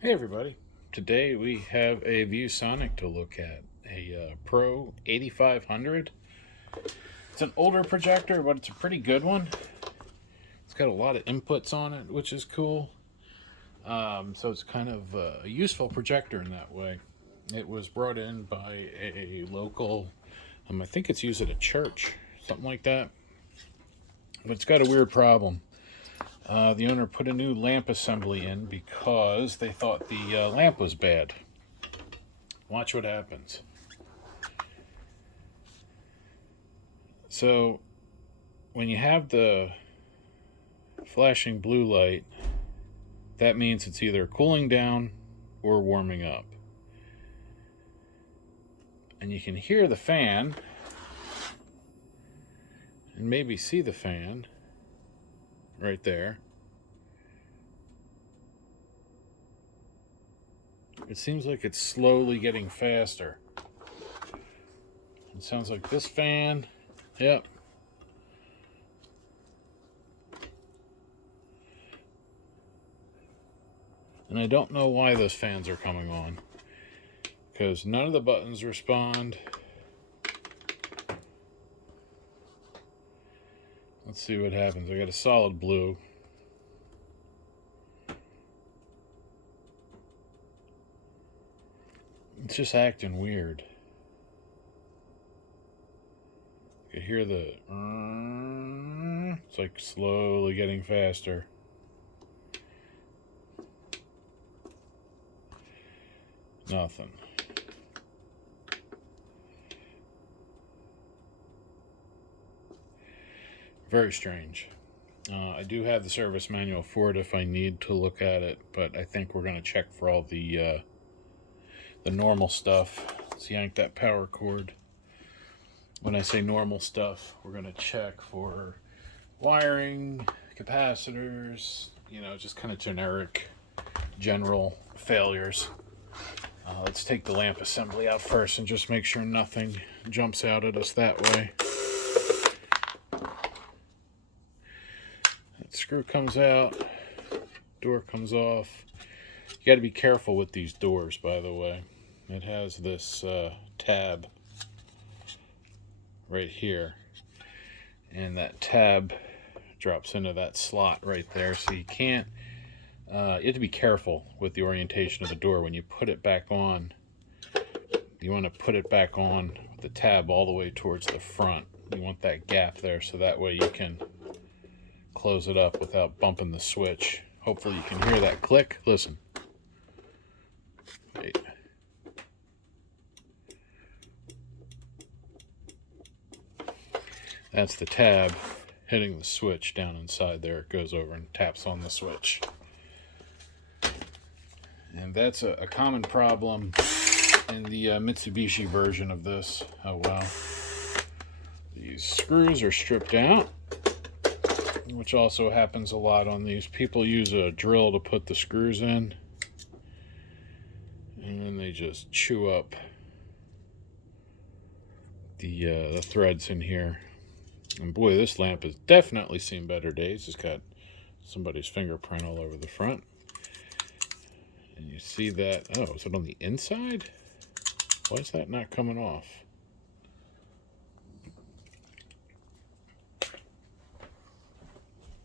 Hey everybody, today we have a Viewsonic to look at, a Pro 8500. It's an older projector, but it's a pretty good one. It's got a lot of inputs on it, which is cool. So it's kind of a useful projector in that way. It was brought in by a local, I think it's used at a church, something like that. But it's got a weird problem. The owner put a new lamp assembly in because they thought the lamp was bad. Watch what happens. So, when you have the flashing blue light, that means it's either cooling down or warming up. And you can hear the fan, and maybe see the fan right there. It seems like it's slowly getting faster. It sounds like this fan. Yep. And I don't know why those fans are coming on, because none of the buttons respond. Let's see what happens. I got a solid blue. It's just acting weird. You hear the... It's like slowly getting faster. Nothing. Very strange. I do have the service manual for it if I need to look at it, but I think we're going to check for all the normal stuff. Let's yank that power cord. When I say normal stuff, we're going to check for wiring, capacitors, just kind of generic, general failures. Let's take the lamp assembly out first and just make sure nothing jumps out at us that way. That screw comes out, door comes off. You got to be careful with these doors, by the way. It has this tab right here, and that tab drops into that slot right there, so you can't you have to be careful with the orientation of the door. When you put it back on, you want to put it back on with the tab all the way towards the front. You want that gap there, so that way you can close it up without bumping the switch. Hopefully you can hear that click. Listen. Wait. That's the tab hitting the switch down inside there. It goes over and taps on the switch. And that's a common problem in the Mitsubishi version of this. Oh well. These screws are stripped out, which also happens a lot on these. People use a drill to put the screws in, and then they just chew up the threads in here. And boy, this lamp has definitely seen better days. It's got somebody's fingerprint all over the front. And you see that, oh, is it on the inside? Why is that not coming off?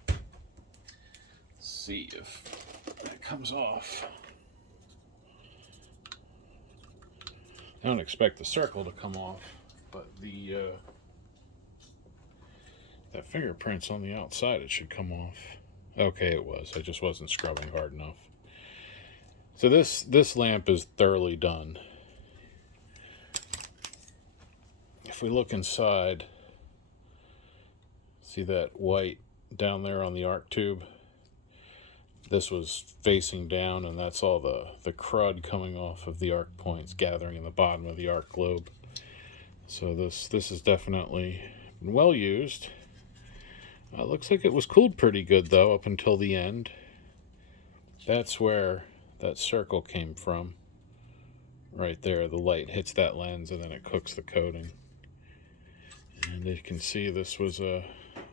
Let's see if that comes off. I don't expect the circle to come off, but the that fingerprint's on the outside. It should come off. Okay, it was. I just wasn't scrubbing hard enough. So this lamp is thoroughly done. If we look inside, see that white down there on the arc tube? This was facing down, and that's all the crud coming off of the arc points gathering in the bottom of the arc globe. So this is definitely been well used. Looks like it was cooled pretty good though up until the end. That's where that circle came from. Right there, the light hits that lens and then it cooks the coating. And you can see this was a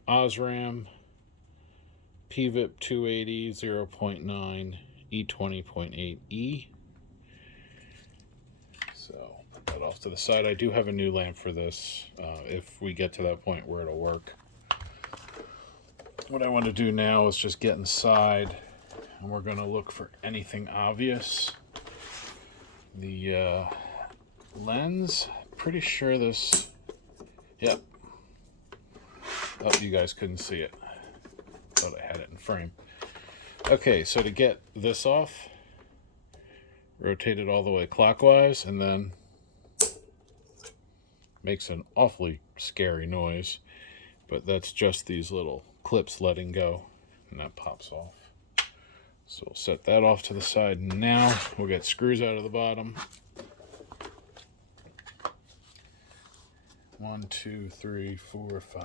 Osram PVIP 280 0.9 E20.8E. So put that off to the side. I do have a new lamp for this if we get to that point where it'll work. What I want to do now is just get inside, and we're going to look for anything obvious. The lens, pretty sure this, yep. Oh, you guys couldn't see it. Thought I had it in frame. Okay, so to get this off, rotate it all the way clockwise, and then makes an awfully scary noise, but that's just these little clips letting go, and that pops off. So we'll set that off to the side. Now we'll get screws out of the bottom. 1, 2, 3, 4, 5.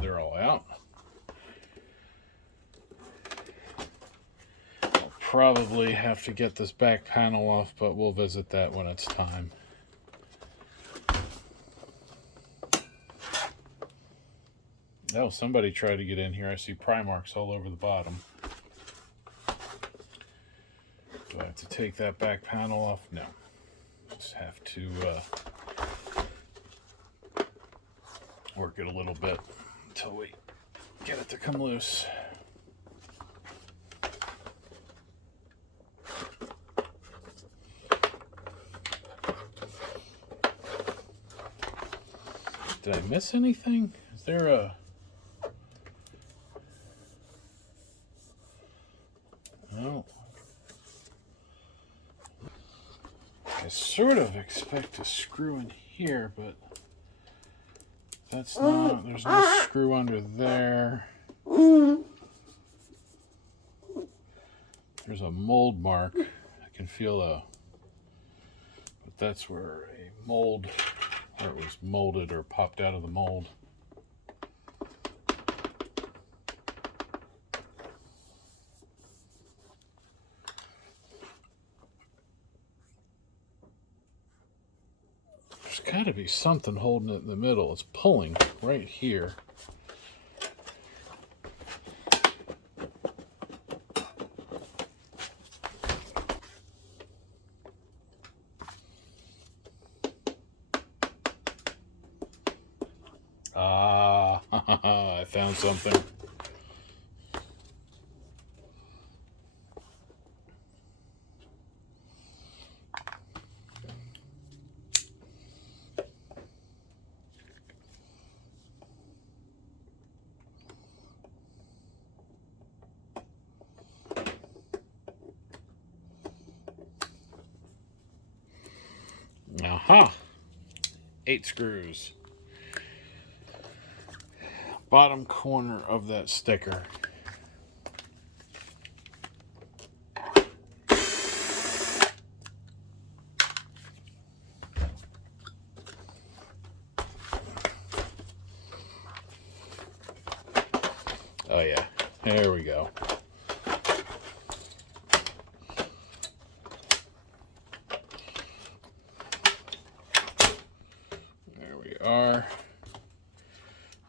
They're all out. I'll probably have to get this back panel off, but we'll visit that when it's time. Oh, somebody tried to get in here. I see pry marks all over the bottom. Do I have to take that back panel off? No. Just have to work it a little bit until we get it to come loose. Did I miss anything? Is there a... No. I sort of expect a screw in here, but that's not, there's no screw under there. There's a mold mark. I can feel a, but that's where a mold, where it was molded or popped out of the mold. There's got to be something holding it in the middle. It's pulling right here. Ah, I found something. Aha! 8 screws. Bottom corner of that sticker. Oh yeah, there we go. Are.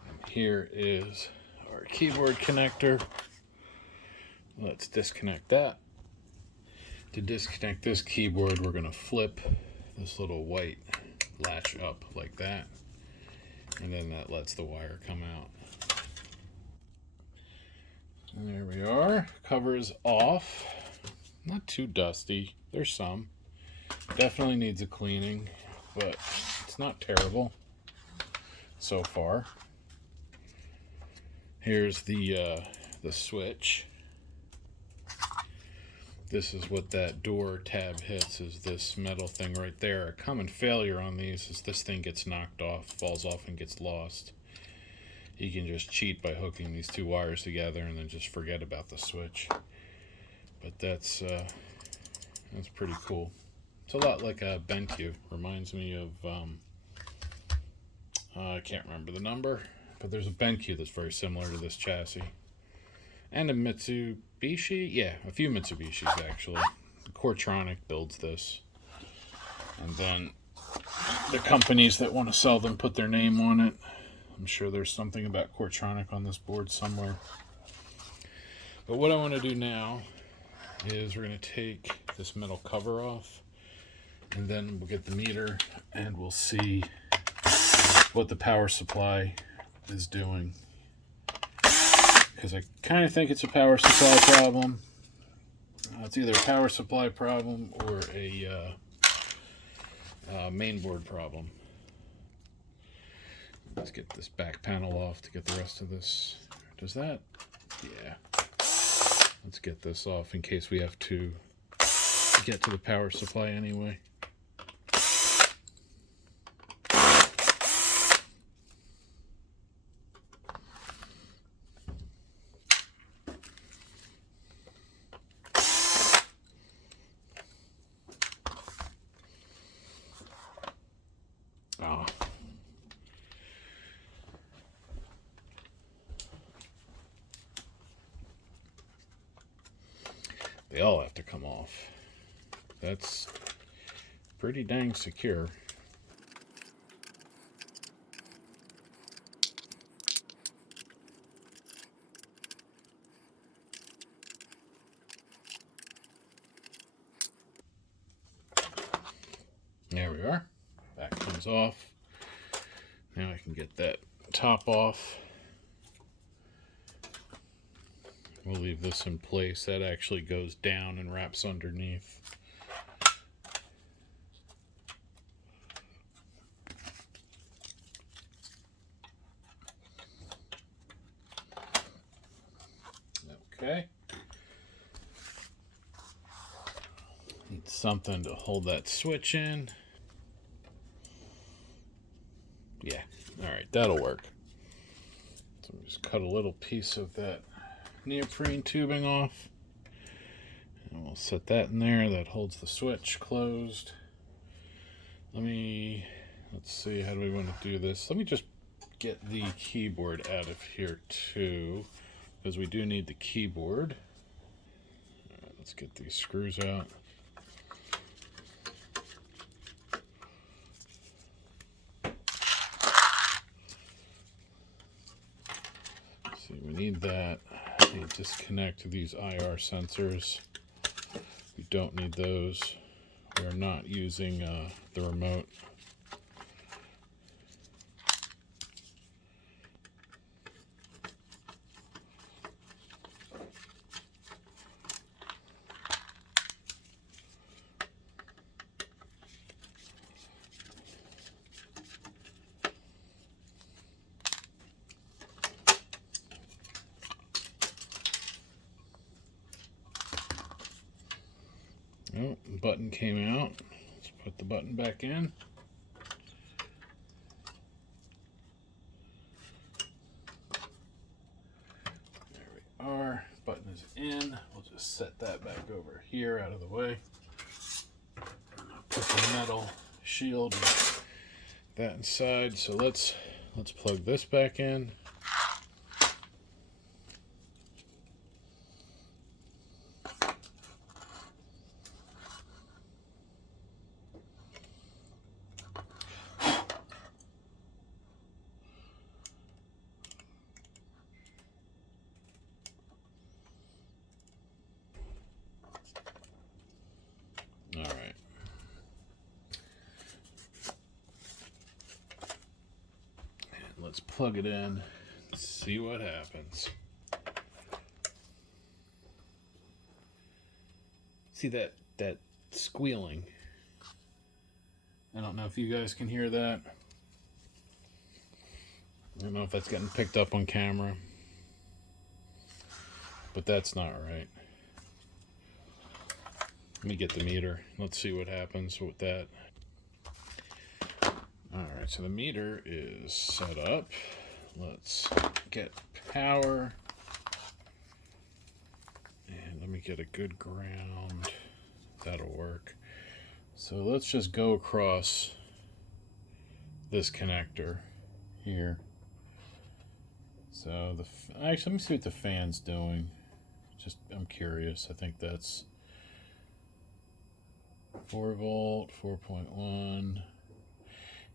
And here is our keyboard connector. Let's disconnect that. To disconnect this keyboard, we're going to flip this little white latch up like that, and then that lets the wire come out. And there we are. Cover is off. Not too dusty. There's some. Definitely needs a cleaning, but it's not terrible so far. Here's the switch. This is what that door tab hits, is this metal thing right there. A common failure on these is this thing gets knocked off, falls off and gets lost. You can just cheat by hooking these two wires together and then just forget about the switch. But that's pretty cool. It's a lot like a BenQ. Reminds me of I can't remember the number, but there's a BenQ that's very similar to this chassis. And a Mitsubishi, yeah, a few Mitsubishis actually. Cortronic builds this. And then the companies that want to sell them put their name on it. I'm sure there's something about Quartronic on this board somewhere. But what I want to do now is we're going to take this metal cover off, and then we'll get the meter and we'll see what the power supply is doing. Because I kind of think it's a power supply problem. It's either a power supply problem or a mainboard problem. Let's get this back panel off to get the rest of this. Does that? Yeah. Let's get this off in case we have to get to the power supply anyway. They all have to come off. That's pretty dang secure. There we are. That comes off. Now I can get that top off. We'll leave this in place. That actually goes down and wraps underneath. Okay. Need something to hold that switch in. Yeah, all right, that'll work. So just cut a little piece of that neoprene tubing off, and we'll set that in there. That holds the switch closed. Let's see, how do we want to do this? Let me just get the keyboard out of here too, because we do need the keyboard. All right, let's get these screws out. See, we need that. We disconnect these IR sensors. We don't need those. We're not using the remote. Oh, the button came out. Let's put the button back in. There we are. Button is in. We'll just set that back over here out of the way. Put the metal shield and that inside. So let's plug this back in. All right. And let's plug it in, see what happens. See that squealing? I don't know if you guys can hear that. I don't know if that's getting picked up on camera, but that's not right. Let me get the meter. Let's see what happens with that. Alright, so the meter is set up. Let's get power. And let me get a good ground. That'll work. So let's just go across this connector here. So actually, let me see what the fan's doing. I'm curious. I think that's 4 volt, 4.1.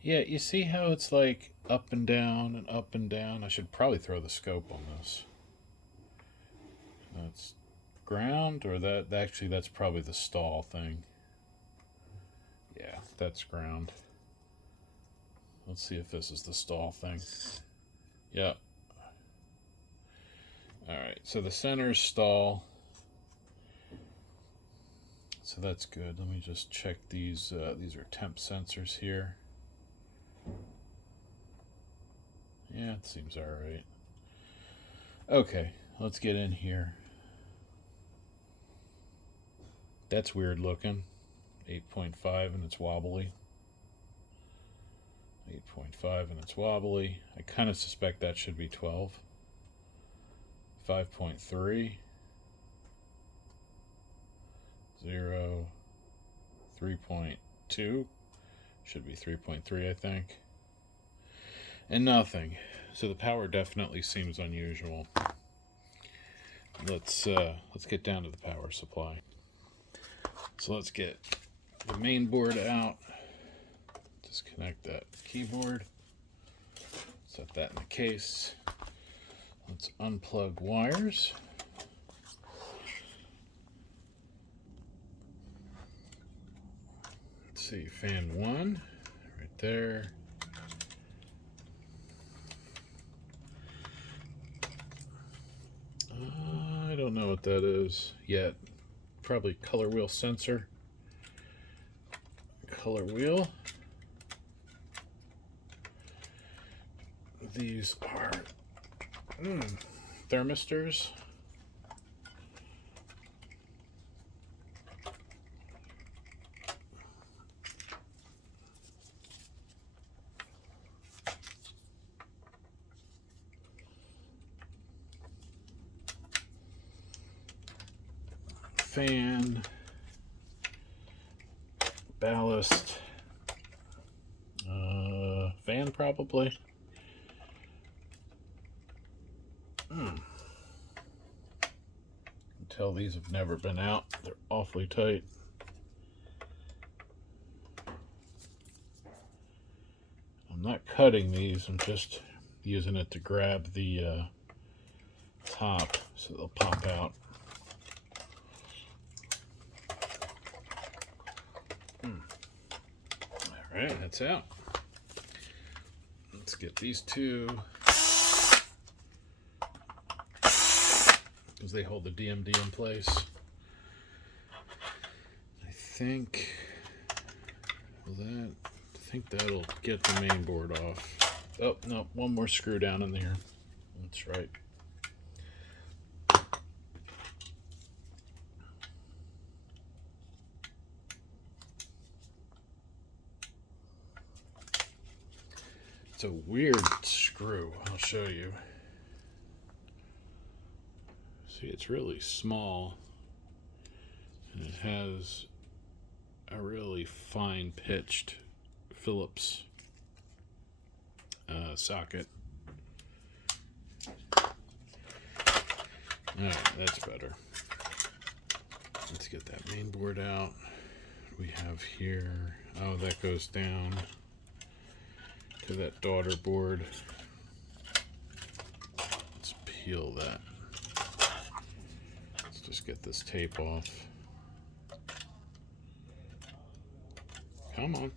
Yeah, you see how it's like up and down and up and down? I should probably throw the scope on this. That's ground, or that actually that's probably the stall thing. Yeah, that's ground. Let's see if this is the stall thing. Yep. Alright, so the center is stall. So that's good. Let me just check these. These are temp sensors here. Yeah, it seems alright. Okay, let's get in here. That's weird looking. 8.5 and it's wobbly. 8.5 and it's wobbly. I kind of suspect that should be 12. 5.3. 0. 3.2. Should be 3.3, I think. And nothing. So the power definitely seems unusual. Let's get down to the power supply. So let's get the main board out. Disconnect that keyboard. Set that in the case. Let's unplug wires. Let's see, fan 1 right there. I don't know what that is yet. Probably color wheel sensor. Color wheel. These are thermistors. Fan, ballast, fan probably. You can tell these have never been out. They're awfully tight. I'm not cutting these, I'm just using it to grab the top so they'll pop out. Alright, that's out. Let's get these two, because they hold the DMD in place. I think that'll get the main board off. Oh, no, one more screw down in there. That's right. It's a weird screw, I'll show you. See, it's really small, and it has a really fine pitched Phillips socket. Alright, that's better. Let's get that main board out. We have here, oh, that goes down to that daughter board. Let's peel that. Let's just get this tape off. Come on.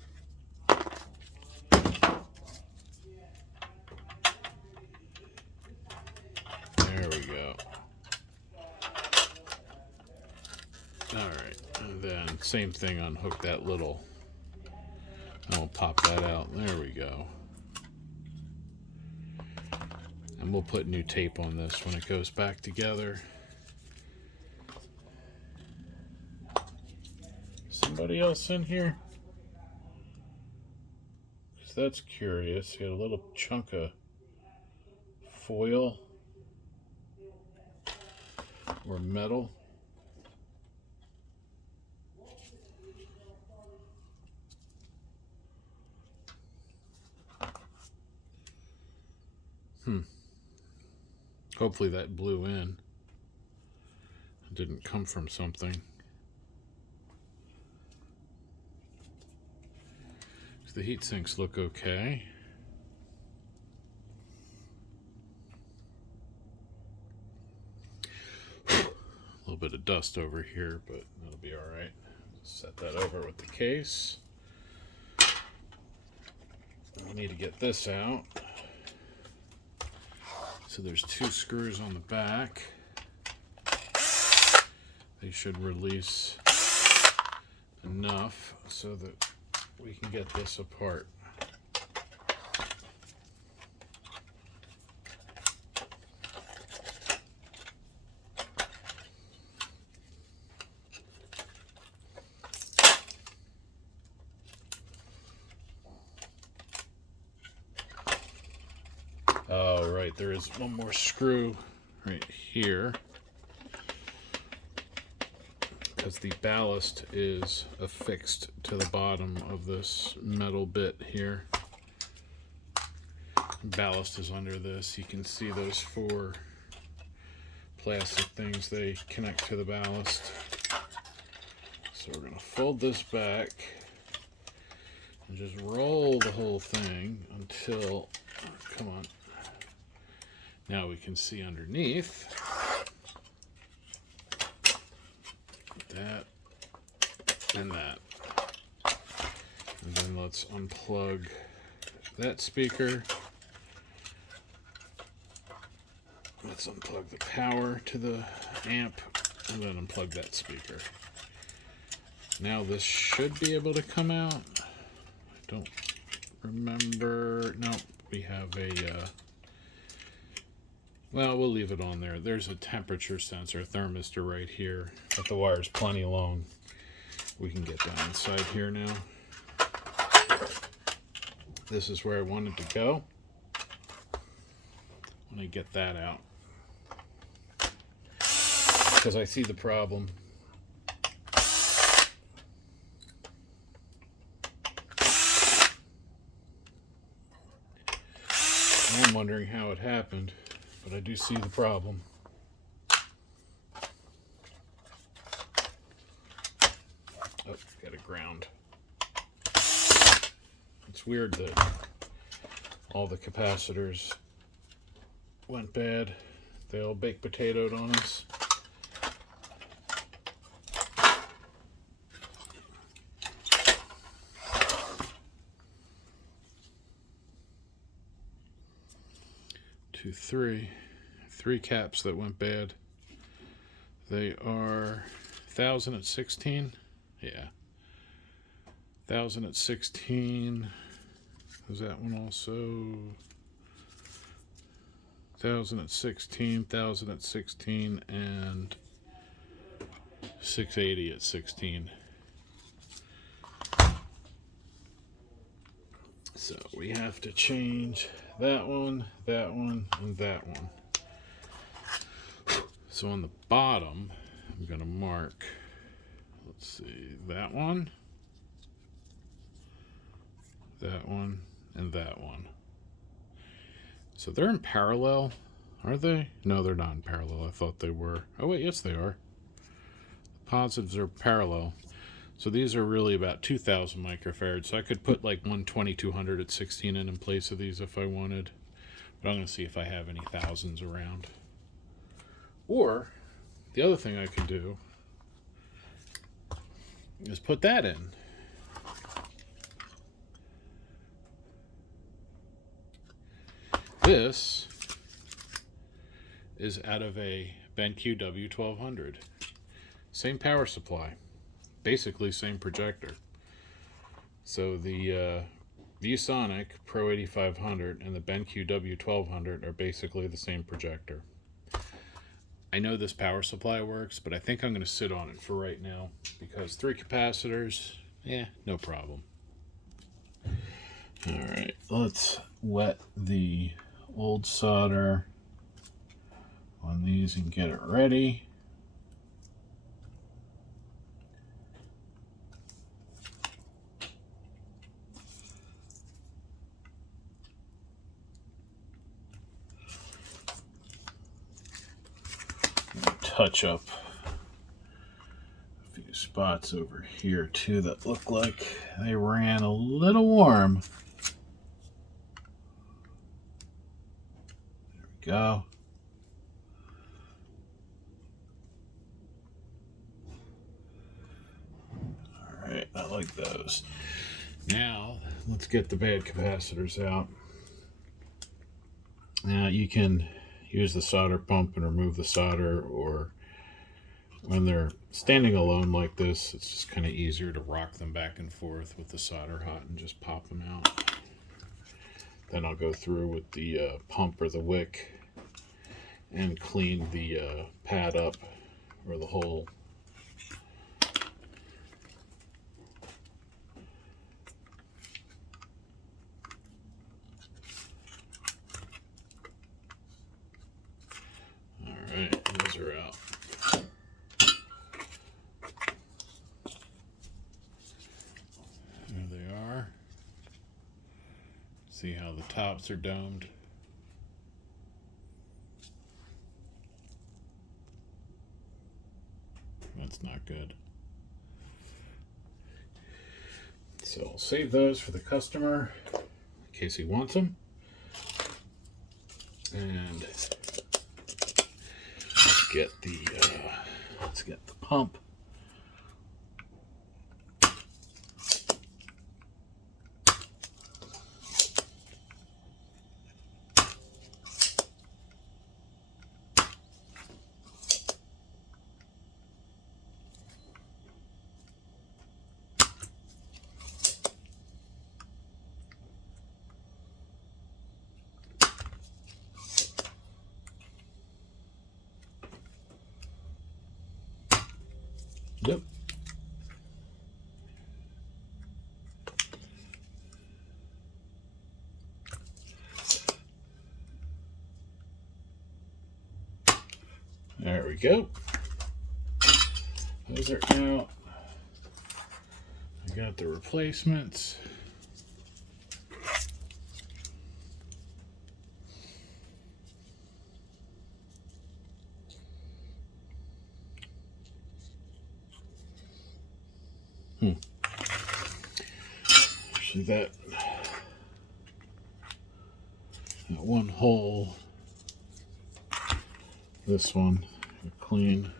There we go. Alright, and then same thing, unhook that little, and we'll pop that out. There we go. And we'll put new tape on this when it goes back together. Somebody else in here? Because that's curious. You got a little chunk of foil or metal. Hopefully that blew in. It didn't come from something. the heat sinks look okay. A little bit of dust over here, but it'll be all right. Set that over with the case. We need to get this out. So there's 2 screws on the back. They should release enough so that we can get this apart. Oh, right, there is one more screw right here, because the ballast is affixed to the bottom of this metal bit here. Ballast is under this. You can see those 4 plastic things, they connect to the ballast. So we're going to fold this back and just roll the whole thing until, come on, now we can see underneath. That and that. And then let's unplug that speaker. Let's unplug the power to the amp and then unplug that speaker. Now this should be able to come out. I don't remember. No, we have a well, we'll leave it on there. There's a temperature sensor, thermistor right here, but the wire's plenty long. We can get down inside here now. This is where I wanted to go. When I get that out, because I see the problem. I'm wondering how it happened, but I do see the problem. Oh, got a ground. It's weird that all the capacitors went bad. They all baked potatoed on us. Three caps that went bad. They are 1000 at 16. Yeah. 1000 at 16. Is that one also? 1000 at 16, 1000 at 16, and 680 at 16. So we have to change that one, and that one. So on the bottom, I'm going to mark, let's see, that one, and that one. So they're in parallel, are they? No, they're not in parallel. I thought they were. Oh wait, yes they are. The positives are parallel. So these are really about 2000 microfarads. So I could put like one 2200 at 16 in place of these if I wanted. But I'm going to see if I have any thousands around. Or the other thing I could do is put that in. This is out of a BenQ W1200. Same power supply. Basically same projector. So the Viewsonic Pro8500 and the BenQ W1200 are basically the same projector. I know this power supply works, but I think I'm going to sit on it for right now because 3 capacitors, no problem. Alright, let's wet the old solder on these and get it ready. Touch up a few spots. spots over here too that look like they ran a little warm. There we go. All right, I like those. Now let's get the bad capacitors out. Now you can use the solder pump and remove the solder, or when they're standing alone like this, it's just kind of easier to rock them back and forth with the solder hot and just pop them out. Then I'll go through with the pump or the wick and clean the pad up or the hole. Alright, those are out. There they are. See how the tops are domed. That's not good. So I'll save those for the customer in case he wants them. And let's get the pump. Yep. There we go. Those are out. I got the replacements. Actually, that one hole, this one, clean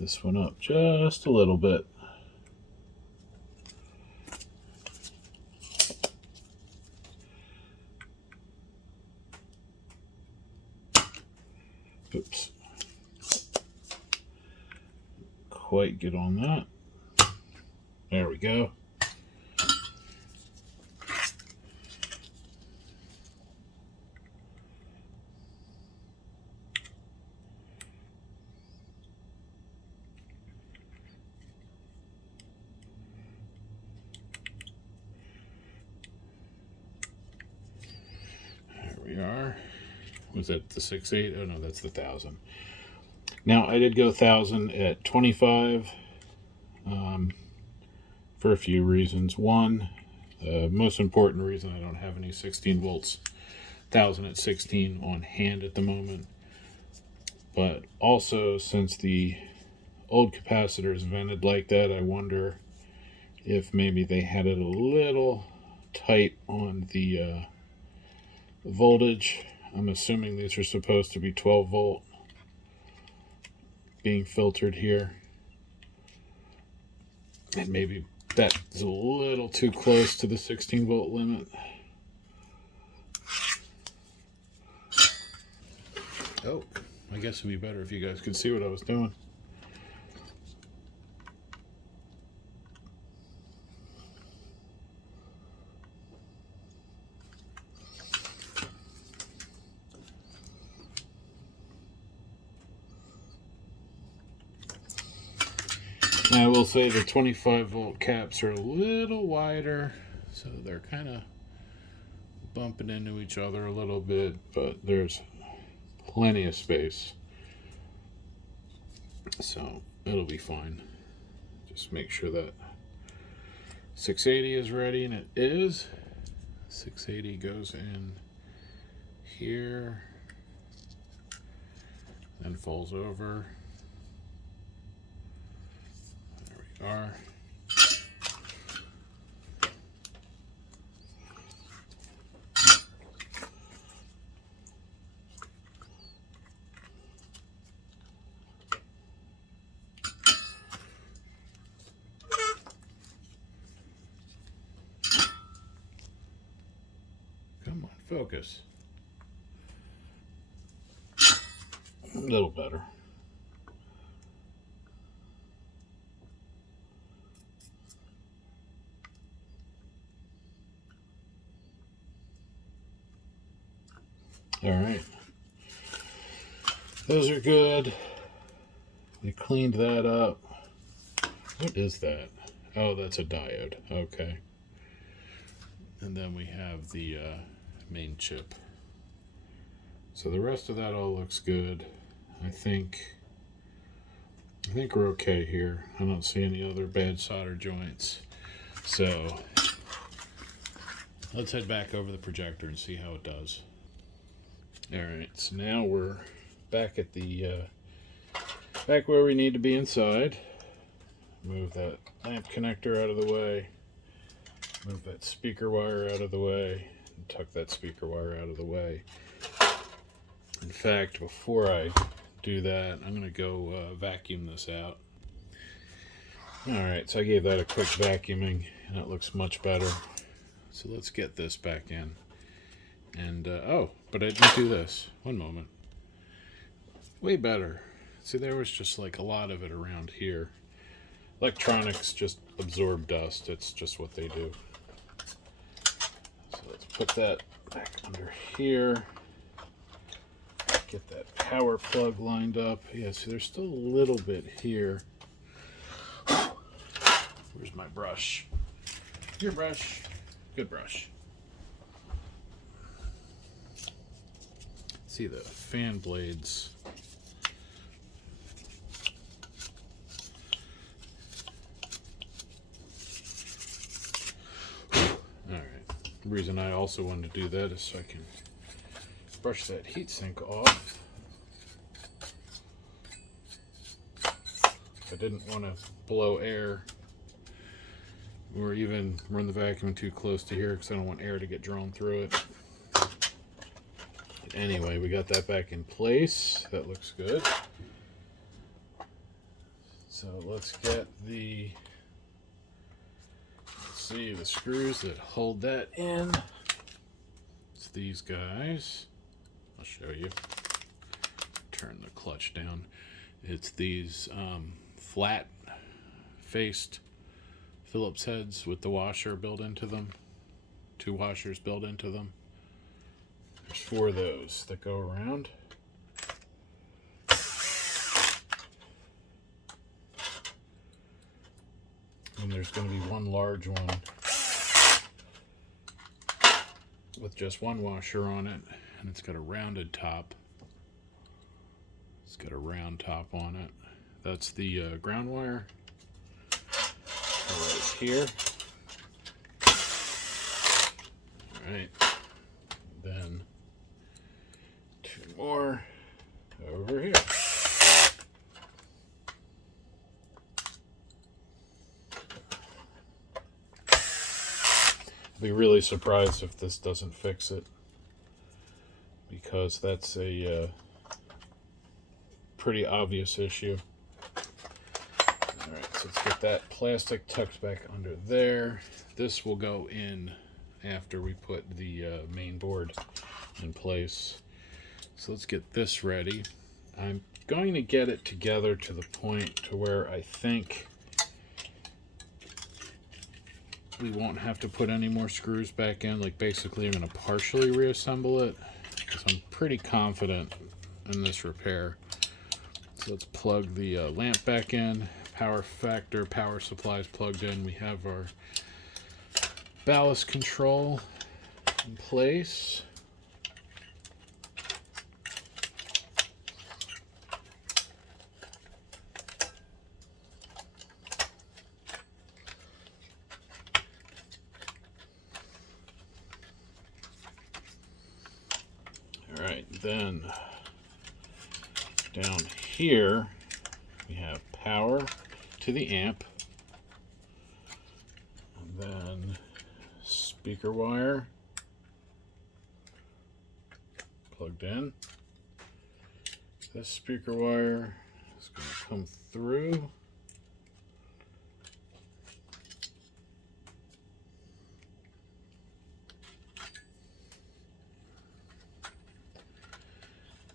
this one up just a little bit. Oops. Quite good on that. There we go. There we are. Was that the 6.8? Oh no, that's the 1000. Now I did go 1000 at 25 for a few reasons. One, the most important reason, I don't have any 16 volts 1000 at 16 on hand at the moment. But also, since the old capacitors vented like that, I wonder if maybe they had it a little tight on the voltage. I'm assuming these are supposed to be 12 volt being filtered here, and maybe that's a little too close to the 16 volt limit. Oh, I guess it'd be better if you guys could see what I was doing. Now I will say the 25 volt caps are a little wider, so they're kind of bumping into each other a little bit, but there's plenty of space, so it'll be fine. Just make sure that 680 is ready, and it is. 680 goes in here, then falls over. are. Come on, focus. A little better. All right. Those are good. We cleaned that up. What is that? Oh, that's a diode. Okay. And then we have the main chip. So the rest of that all looks good. I think we're okay here. I don't see any other bad solder joints. So let's head back over the projector and see how it does. All right, so now we're back at the back where we need to be inside. Move that lamp connector out of the way. Move that speaker wire out of the way. And tuck that speaker wire out of the way. In fact, before I do that, I'm going to go vacuum this out. Alright, so I gave that a quick vacuuming, and it looks much better. So let's get this back in. And, oh, but I didn't do this. One moment. Way better. See, there was just like a lot of it around here. Electronics just absorb dust. It's just what they do. So let's put that back under here. Get that power plug lined up. Yeah, see, there's still a little bit here. Where's my brush? Your brush. Good brush. See the fan blades. Alright. The reason I also wanted to do that is so I can brush that heatsink off. I didn't want to blow air or even run the vacuum too close to here because I don't want air to get drawn through it. Anyway, we got that back in place. That looks good. So let's get the, let's see, the screws that hold that in. It's these guys. I'll show you. Turn the clutch down. It's these flat faced Phillips heads with the washer built into them. 2 washers built into them. There's 4 of those that go around. And there's going to be one large one with just 1 washer on it, and it's got a rounded top. It's got a round top on it. That's the ground wire right here. All right, then 2 more over here. I'll be really surprised if this doesn't fix it, because that's a pretty obvious issue. Alright, so let's get that plastic tucked back under there. This will go in after we put the main board in place. So let's get this ready. I'm going to get it together to the point to where I think we won't have to put any more screws back in. Like, basically I'm going to partially reassemble it because I'm pretty confident in this repair. So let's plug the lamp back in. Power factor, power supply is plugged in. We have our ballast control in place. All right, then down here we have power to the amp, speaker wire plugged in. This speaker wire is going to come through.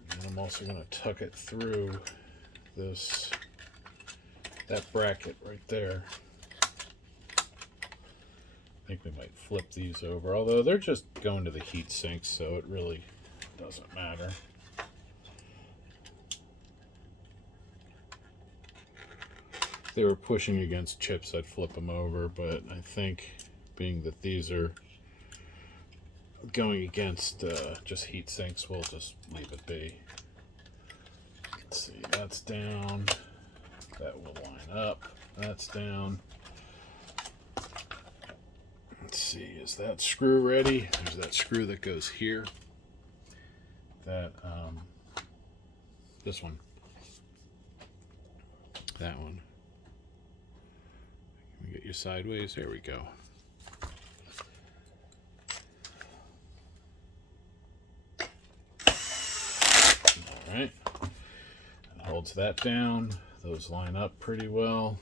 And I'm also going to tuck it through that bracket right there. I think we might flip these over, although they're just going to the heat sinks, so it really doesn't matter. If they were pushing against chips, I'd flip them over, but I think being that these are going against just heat sinks, we'll just leave it be. Let's see, that's down. That will line up. That's down. Let's see, is that screw ready? There's that screw that goes here. This one. That one. Can we get you sideways? There we go. Alright. It holds that down. Those line up pretty well.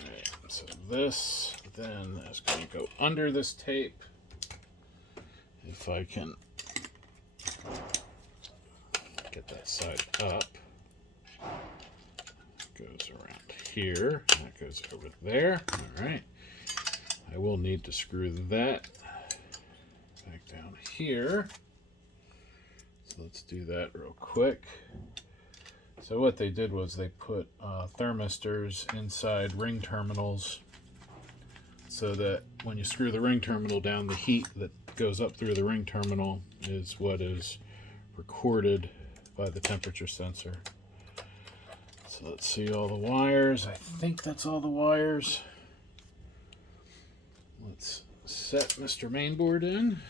Alright, so this then is going to go under this tape. If I can get that side up, goes around here, and that goes over there. Alright. I will need to screw that back down here. So let's do that real quick. So what they did was they put thermistors inside ring terminals so that when you screw the ring terminal down, the heat that goes up through the ring terminal is what is recorded by the temperature sensor. So let's see all the wires. I think that's all the wires. Let's set Mr. Mainboard in.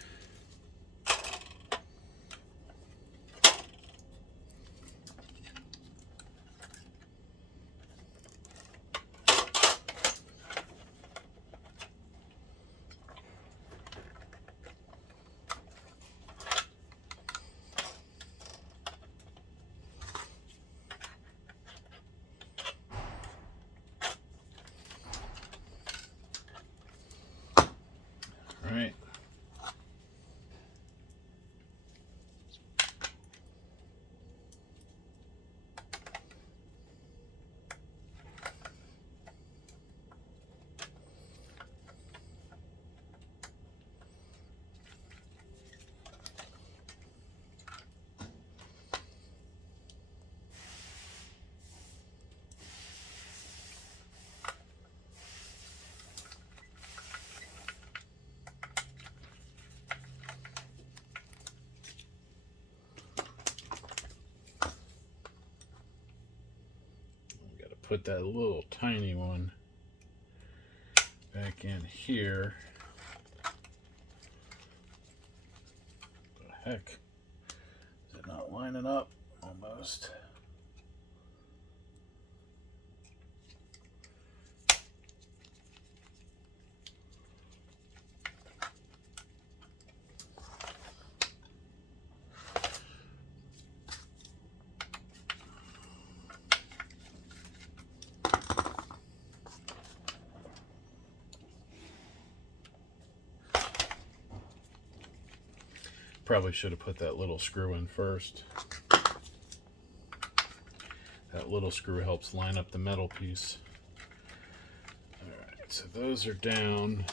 Right. Put that little tiny one back in here. What the heck? Is it not lining up? Almost. Probably should have put that little screw in first. That little screw helps line up the metal piece. Alright, so those are down.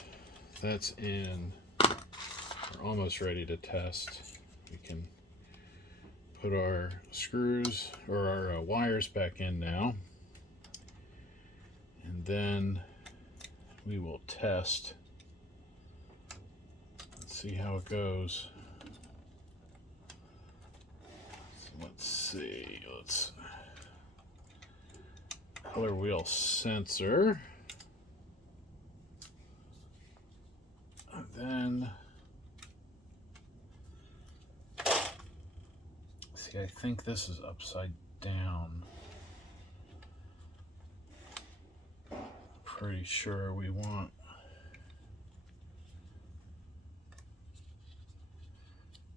That's in. We're almost ready to test. We can put our screws or our wires back in now. And then we will test. Let's see how it goes. Let's see, color wheel sensor. And then, see, I think this is upside down. Pretty sure we want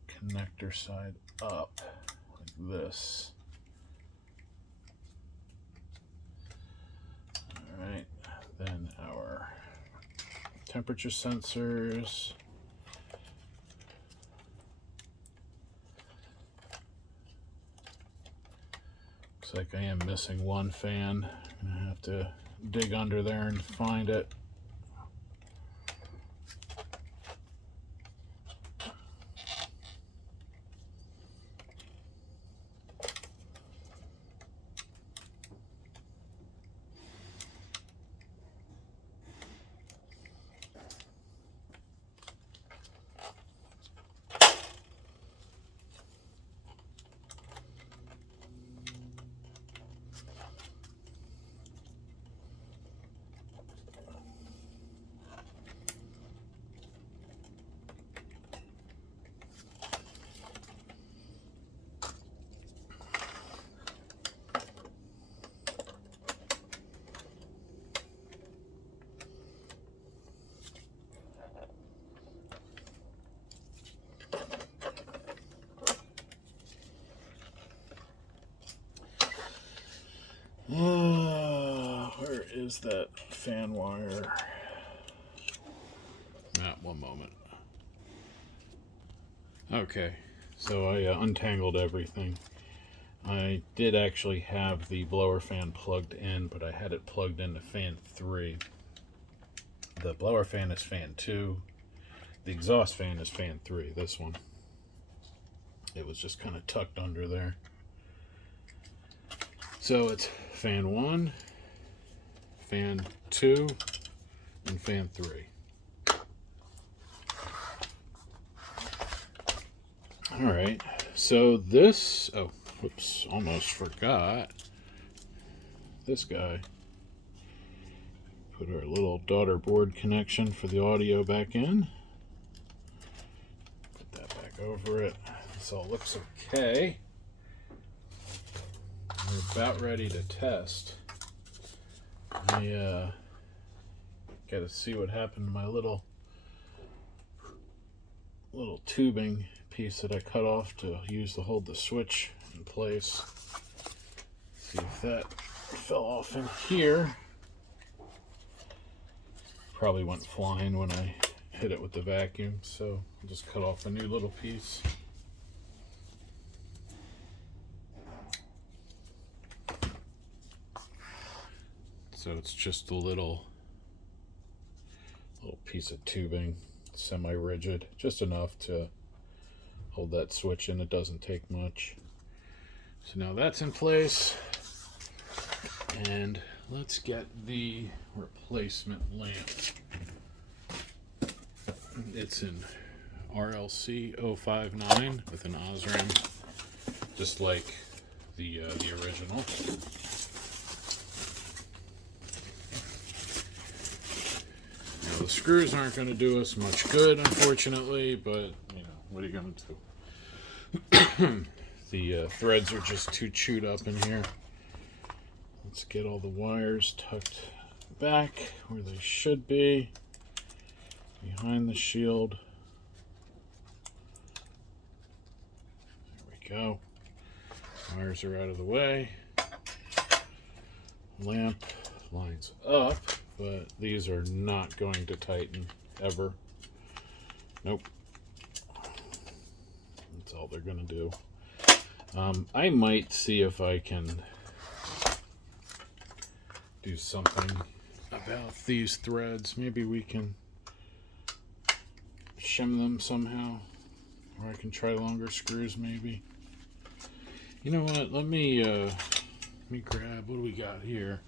connector side up like this. All right, then our temperature sensors. Looks like I am missing one fan. I have to dig under there and find it. Where is that fan wire? One moment. Okay, so I untangled everything. I did actually have the blower fan plugged in, but I had it plugged into fan 3. The blower fan is fan 2. The exhaust fan is fan 3, this one. It was just kind of tucked under there. So it's fan 1, fan 2, and fan 3. Alright, so this, oh, whoops, almost forgot. This guy. Put our little daughter board connection for the audio back in. Put that back over it. This all looks okay. We're about ready to test. I gotta see what happened to my little tubing piece that I cut off to use to hold the switch in place. See if that fell off in here. Probably went flying when I hit it with the vacuum, so I'll just cut off a new little piece. So it's just a little piece of tubing, semi-rigid, just enough to hold that switch in. It doesn't take much. So now that's in place, and let's get the replacement lamp. It's an RLC 059 with an Osram, just like the original. Now the screws aren't going to do us much good, unfortunately, but you know, what are you going to do? The threads are just too chewed up in here. Let's get all the wires tucked back where they should be, behind the shield. There we go. Wires are out of the way. Lamp lines up, but these are not going to tighten ever. Nope. That's all they're going to do. I might see if I can do something about these threads. Maybe we can shim them somehow, or I can try longer screws maybe. You know what, let me grab, what do we got here?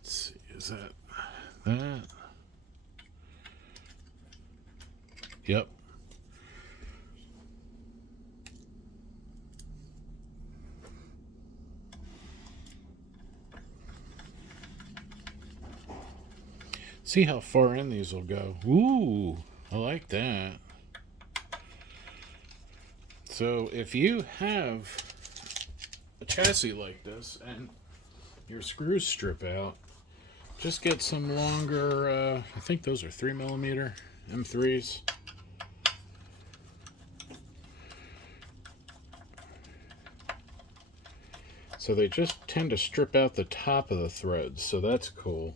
Let's see, is that? Yep. See how far in these will go. Ooh, I like that. So if you have a chassis like this and your screws strip out, just get some longer, I think those are 3mm M3s. So they just tend to strip out the top of the threads, so that's cool.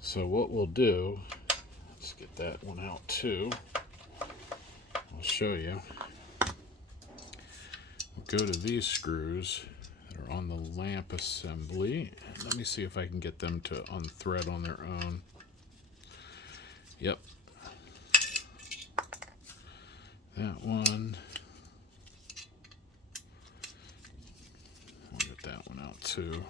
So what we'll do, let's get that one out too. I'll show you. We'll go to these screws that are on the lamp assembly. Let me see if I can get them to unthread on their own. Yep. That one. I'll get that one out too.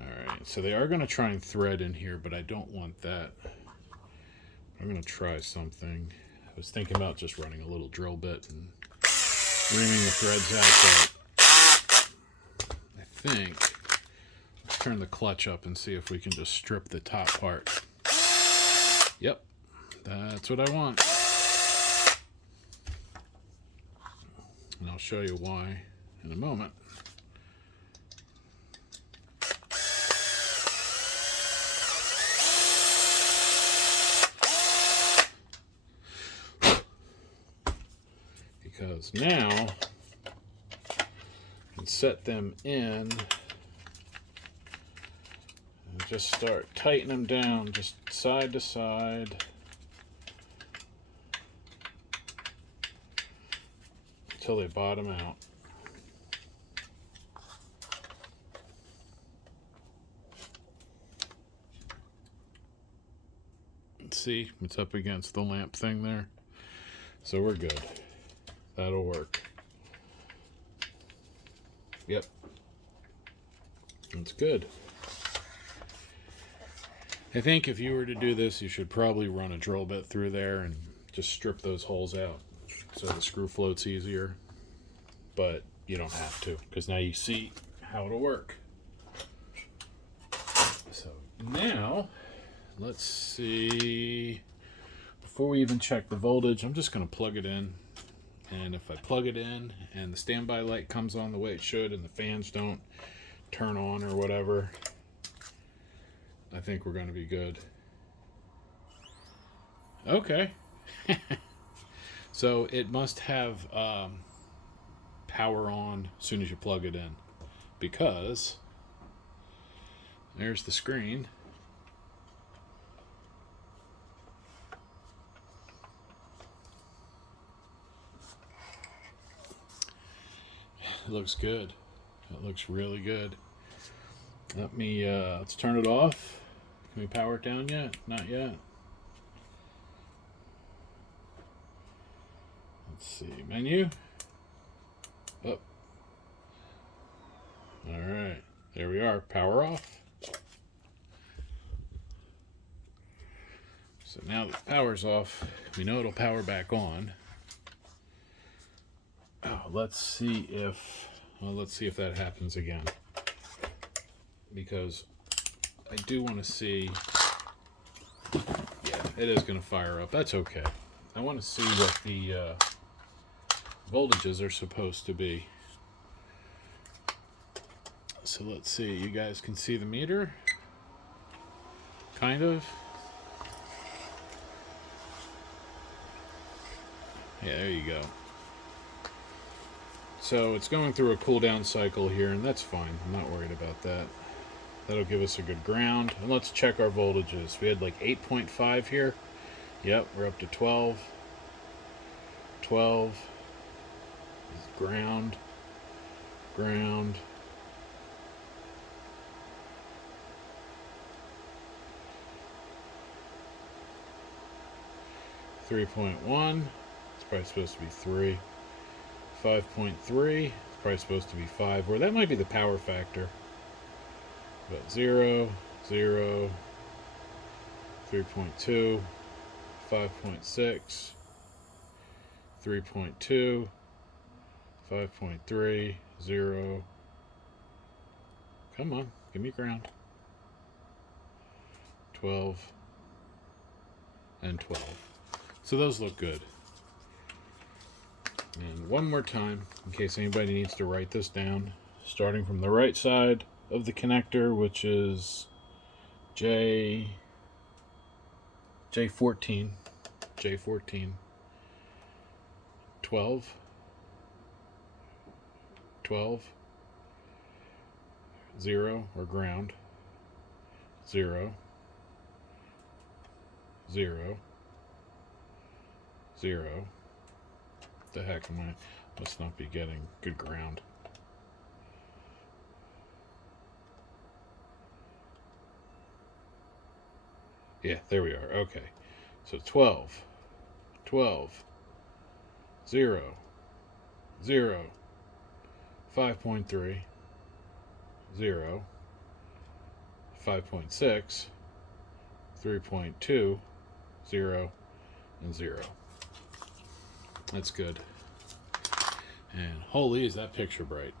Alright, so they are going to try and thread in here, but I don't want that. I'm going to try something. I was thinking about just running a little drill bit and reaming the threads out, but I think, let's turn the clutch up and see if we can just strip the top part. Yep, that's what I want. And I'll show you why in a moment. Because now I can set them in and just start tightening them down, just side to side until they bottom out. See, it's up against the lamp thing there, so we're good. That'll work. Yep. That's good. I think if you were to do this, you should probably run a drill bit through there and just strip those holes out so the screw floats easier. But you don't have to, because now you see how it'll work. So now, let's see. Before we even check the voltage, I'm just going to plug it in. And if I plug it in and the standby light comes on the way it should and the fans don't turn on or whatever, I think we're going to be good. Okay. So it must have power on as soon as you plug it in, because there's the screen. It looks good. It looks really good. Let me, let's turn it off. Can we power it down yet? Not yet. Let's see, menu. Up. Alright, there we are, power off. So now that the power's off, we know it'll power back on. Oh, let's see if that happens again, because I do want to see. Yeah, it is going to fire up. That's okay. I want to see what the voltages are supposed to be. So let's see. You guys can see the meter, kind of. Yeah, there you go. So it's going through a cool down cycle here, and that's fine. I'm not worried about that. That'll give us a good ground. And let's check our voltages. We had like 8.5 here. Yep, we're up to 12. 12 is ground. Ground. .1. It's probably supposed to be 3. 5.3, it's probably supposed to be 5, or that might be the power factor. But 0, 0, 3.2, 5.6, 3.2, 5.3, 0. Come on, give me ground. 12, and 12. So those look good. And one more time, in case anybody needs to write this down, starting from the right side of the connector, which is J14, 12, 12, 0 or ground, 0, 0, 0. The heck am I? Must not be getting good ground. Yeah, there we are. Okay. So 12, 12, 0, 0, 5.3, 0, 5.6, 3.2, 0, and 0. That's good. And holy, is that picture bright.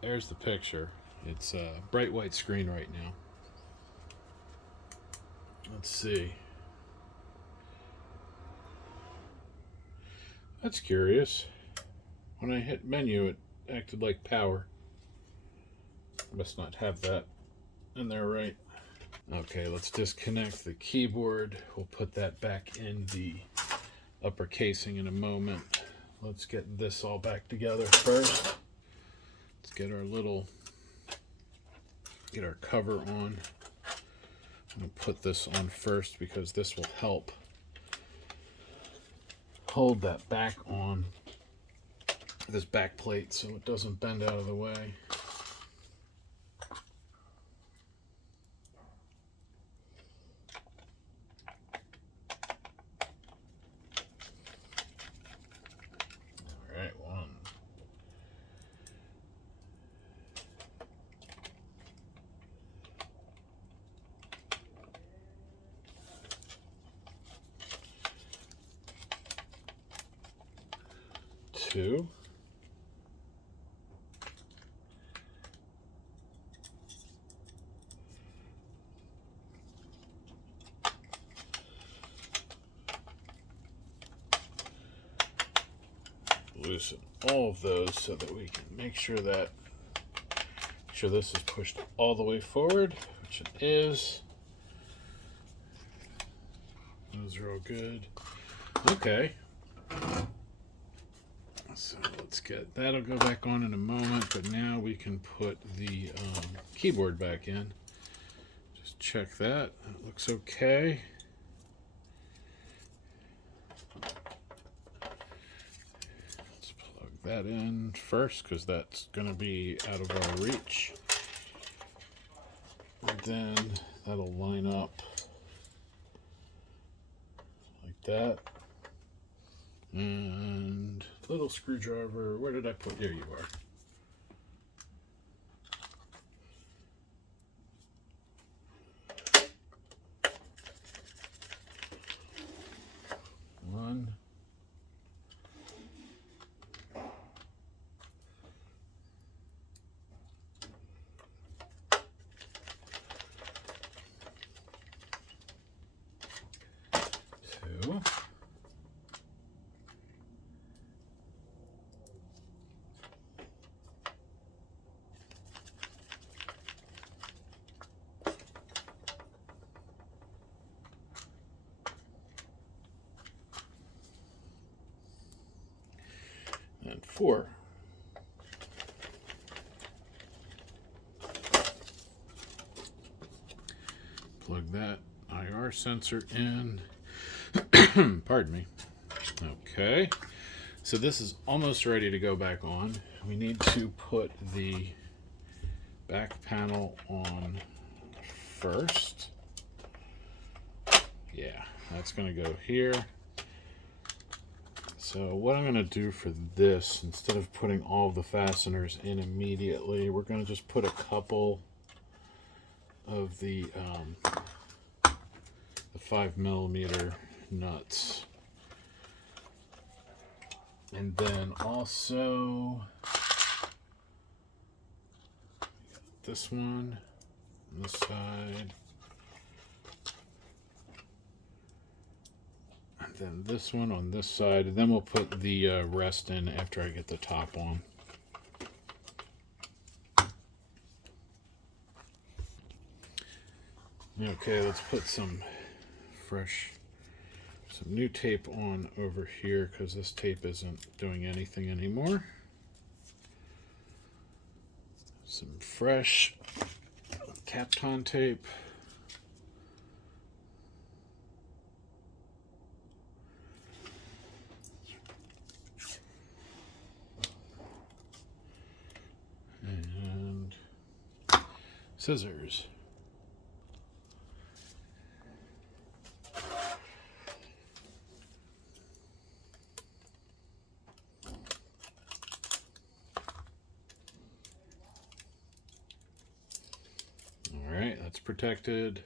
There's the picture. It's a bright white screen right now. Let's see. That's curious. When I hit menu, it acted like power. Must not have that in there right. Okay, let's disconnect the keyboard. We'll put that back in the upper casing in a moment. Let's get this all back together first. Let's get our cover on. I'm going to put this on first because this will help hold that back on, this back plate, so it doesn't bend out of the way. All right, one. Two. Loosen all of those so that we can make sure this is pushed all the way forward, which it is. Those are all good. Okay. So let's get, that'll go back on in a moment, but now we can put the keyboard back in. Just check that. That looks okay. Let's plug that in first because that's going to be out of our reach. And then that'll line up like that. And little screwdriver, where did I put? There you are. One. Two. And 4. Plug that IR sensor in. Pardon me. Okay. So this is almost ready to go back on. We need to put the back panel on first. Yeah, that's going to go here. So what I'm going to do for this, instead of putting all of the fasteners in immediately, we're going to just put a couple of the 5mm nuts. And then also this one on this side. then this one on this side, and then we'll put the rest in after I get the top on. Okay, let's put some new tape on over here, because this tape isn't doing anything anymore. Some fresh Kapton tape. And scissors. Alright, that's protected.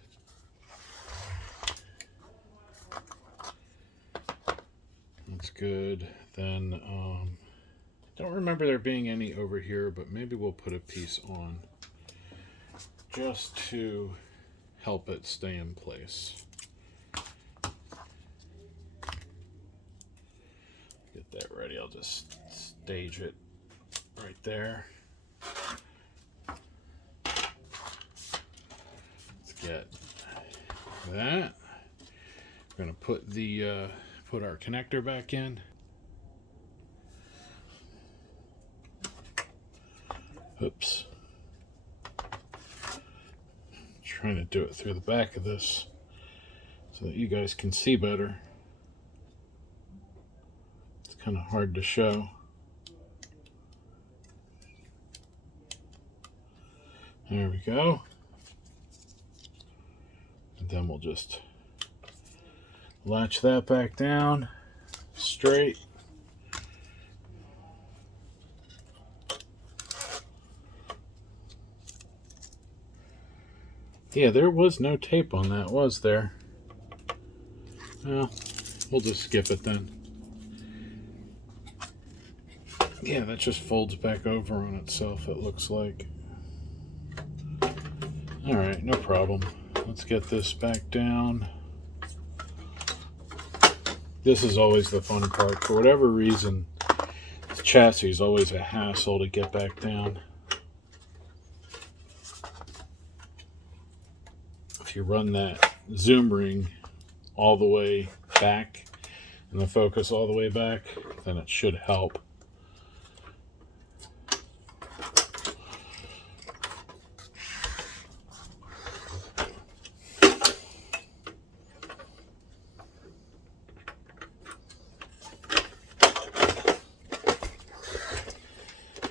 That's good. Then, don't remember there being any over here, but maybe we'll put a piece on just to help it stay in place. Get that ready. I'll just stage it right there. Get that. We're going to put the put our connector back in. Oops. Trying to do it through the back of this so that you guys can see better. It's kind of hard to show. There we go. Then we'll just latch that back down straight. Yeah, there was no tape on that, was there? Well, we'll just skip it then. Yeah, that just folds back over on itself, it looks like. Alright, no problem. Let's get this back down. This is always the fun part. For whatever reason, the chassis is always a hassle to get back down. If you run that zoom ring all the way back and the focus all the way back, then it should help.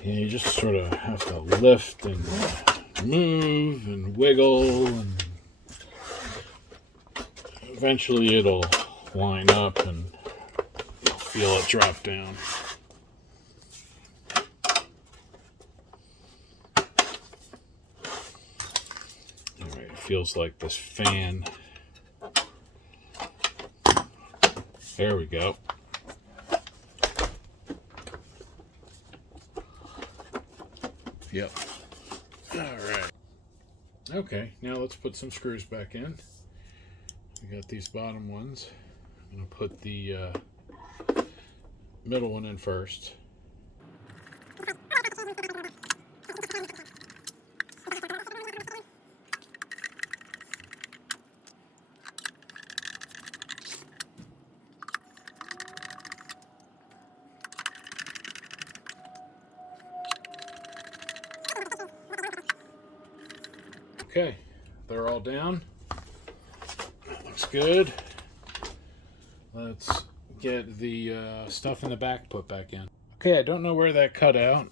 And you just sort of have to lift and move and wiggle, and eventually it'll line up and you'll feel it drop down. Alright, it feels like this fan. There we go. Yep. Alright. Okay, now let's put some screws back in. We got these bottom ones. I'm going to put the middle one in first. Okay, they're all down. That looks good. Let's get the stuff in the back put back in. Okay, I don't know where that cut out,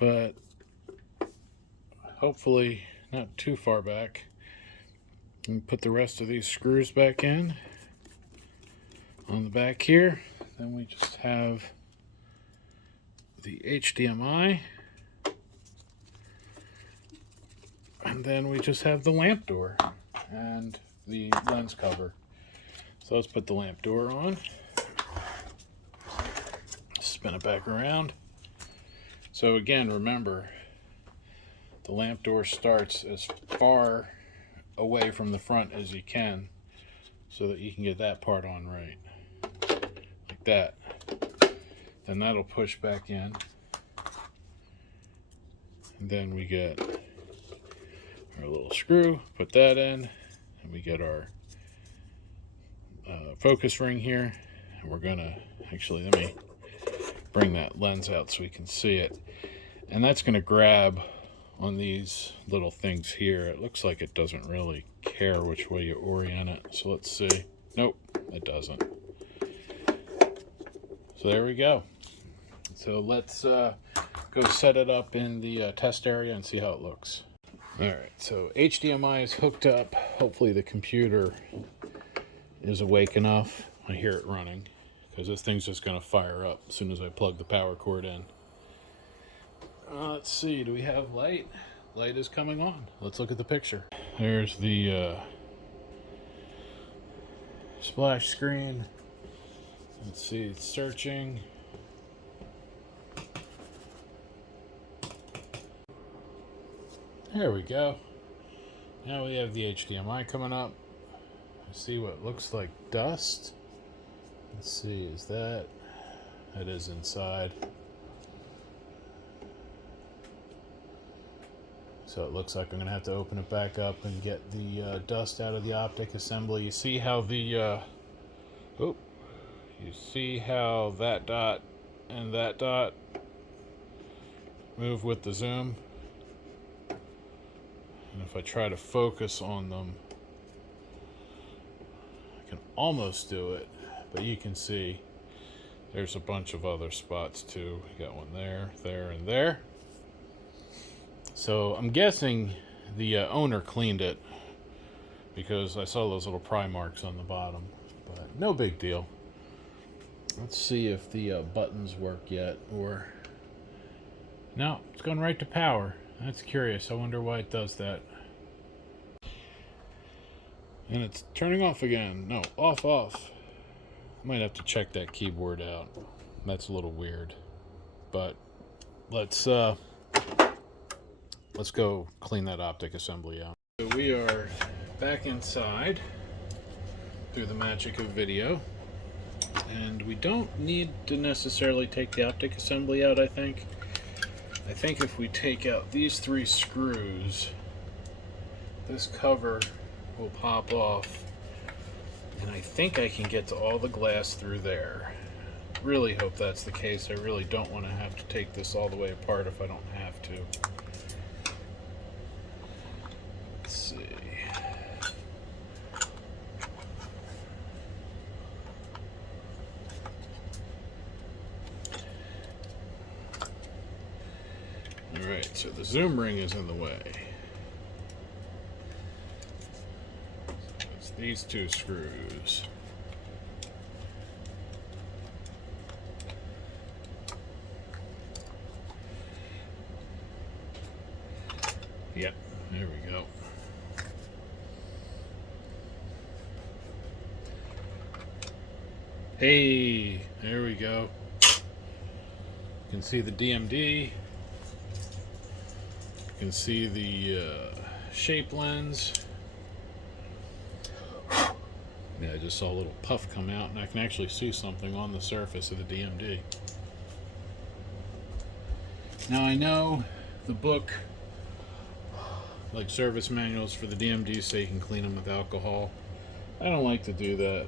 but hopefully not too far back. And put the rest of these screws back in on the back here. Then we just have the HDMI. And then we just have the lamp door and the lens cover. So let's put the lamp door on. Spin it back around. So again, remember, the lamp door starts as far away from the front as you can. so that you can get that part on right, like that. Then that'll push back in, and then we get our little screw, put that in, and we get our focus ring here. And we're gonna actually, let me bring that lens out so we can see it, and that's gonna grab on these little things here. It looks like it doesn't really care which way you orient it, so let's see. Nope, it doesn't. So there we go. So let's go set it up in the test area and see how it looks. Alright, so HDMI is hooked up. Hopefully the computer is awake enough. I hear it running, because this thing's just going to fire up as soon as I plug the power cord in. Let's see, do we have light? Light is coming on. Let's look at the picture. There's the splash screen. Let's see, it's searching. There we go. Now we have the HDMI coming up. I see what looks like dust. Let's see, is that? That is inside. So it looks like I'm going to have to open it back up and get the dust out of the optic assembly. You see how the, you see how that dot and that dot move with the zoom? And if I try to focus on them, I can almost do it, but you can see there's a bunch of other spots too. We got one there, there, and there. So I'm guessing the owner cleaned it, because I saw those little pry marks on the bottom, but no big deal. Let's see if the buttons work yet, or no, it's going right to power. That's curious. I wonder why it does that. And it's turning off again. No, off, off. I might have to check that keyboard out. That's a little weird. But let's go clean that optic assembly out. So we are back inside through the magic of video. And we don't need to necessarily take the optic assembly out, I think. I think if we take out these 3 screws, this cover will pop off, and I think I can get to all the glass through there. Really hope that's the case. I really don't want to have to take this all the way apart if I don't have to. Let's see. Alright, so the zoom ring is in the way. So it's these 2 screws. Yep, there we go. Hey, there we go. You can see the DMD. You can see the shape lens. Yeah, I just saw a little puff come out, and I can actually see something on the surface of the DMD. Now I know the book, like service manuals for the DMD, say you can clean them with alcohol. I don't like to do that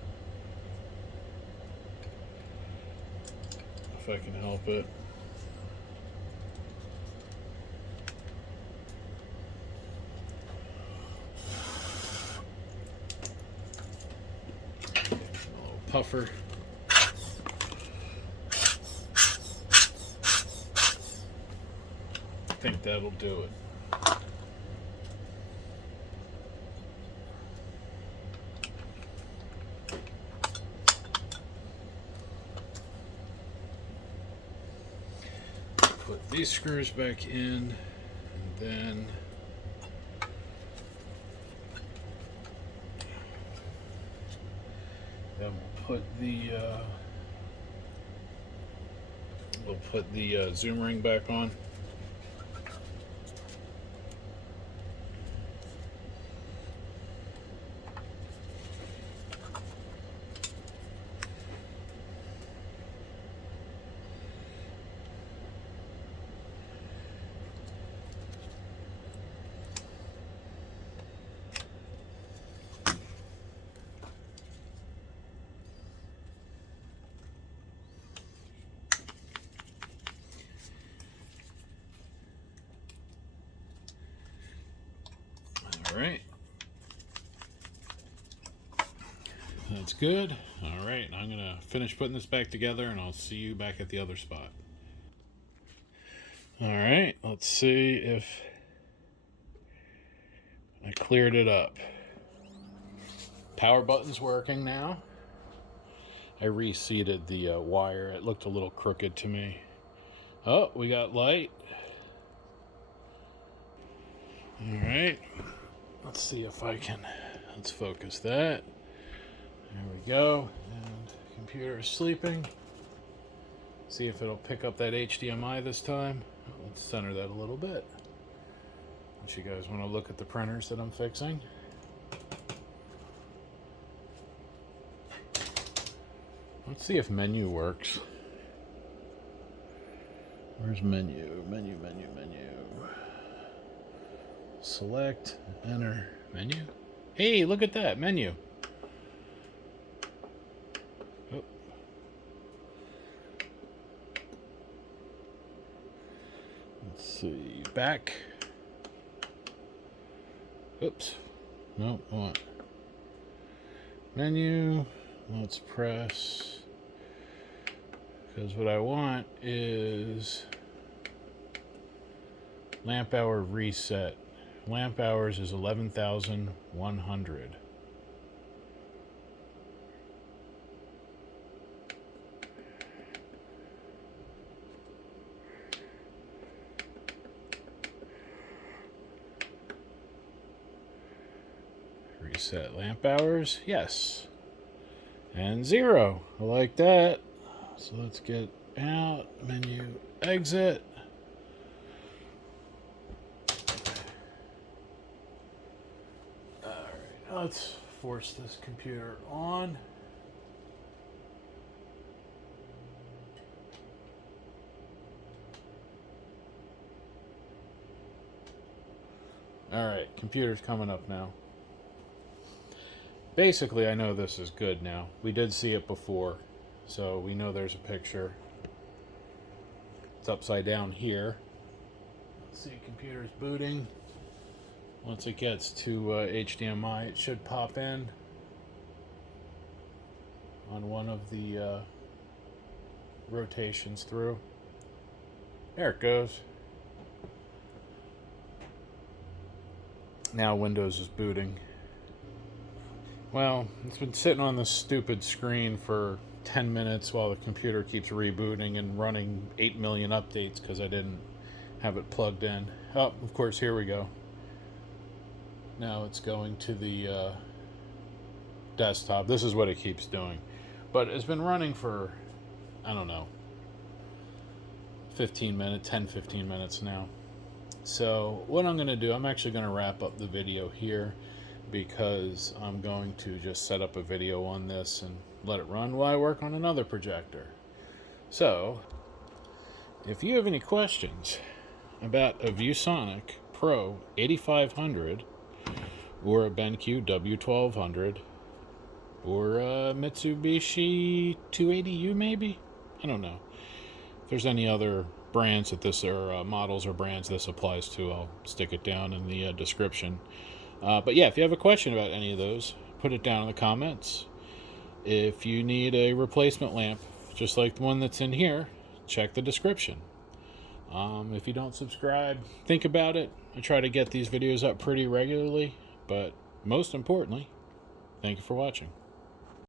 if I can help it. Puffer. I think that'll do it. Put these screws back in, and then we'll put the zoom ring back on. All right. That's good. All right, I'm gonna finish putting this back together and I'll see you back at the other spot. All right, let's see if I cleared it up. Power button's working now. I reseated the wire. It looked a little crooked to me. Oh, we got light. All right, let's see if I can, let's focus that. There we go, and the computer is sleeping. See if it'll pick up that HDMI this time. Let's center that a little bit. If you guys want to look at the printers that I'm fixing. Let's see if menu works. Where's menu? Menu. Select, enter, menu. Hey, look at that, menu. Oh. Let's see, back. Oops. No, what? Menu. Let's press. Because what I want is lamp hour reset. Lamp hours is 11,100. Reset lamp hours, yes. And 0, I like that. So let's get out, menu, exit. Let's force this computer on. All right, computer's coming up now. Basically, I know this is good now. We did see it before, so we know there's a picture. It's upside down here. Let's see, computer's booting. Once it gets to HDMI, it should pop in on one of the rotations through. There it goes. Now Windows is booting. Well, it's been sitting on this stupid screen for 10 minutes while the computer keeps rebooting and running 8 million updates because I didn't have it plugged in. Oh, of course, here we go. Now it's going to the desktop. This is what it keeps doing. But it's been running for, I don't know, 10-15 minutes now. So what I'm going to do, I'm actually going to wrap up the video here because I'm going to just set up a video on this and let it run while I work on another projector. So, if you have any questions about a Viewsonic Pro8500 or a BenQ W1200 or a Mitsubishi XD280U maybe? I don't know. If there's any other brands that this, or models or brands this applies to, I'll stick it down in the description. But yeah, if you have a question about any of those, put it down in the comments. If you need a replacement lamp, just like the one that's in here, check the description. If you don't subscribe, think about it. I try to get these videos up pretty regularly, but most importantly, thank you for watching.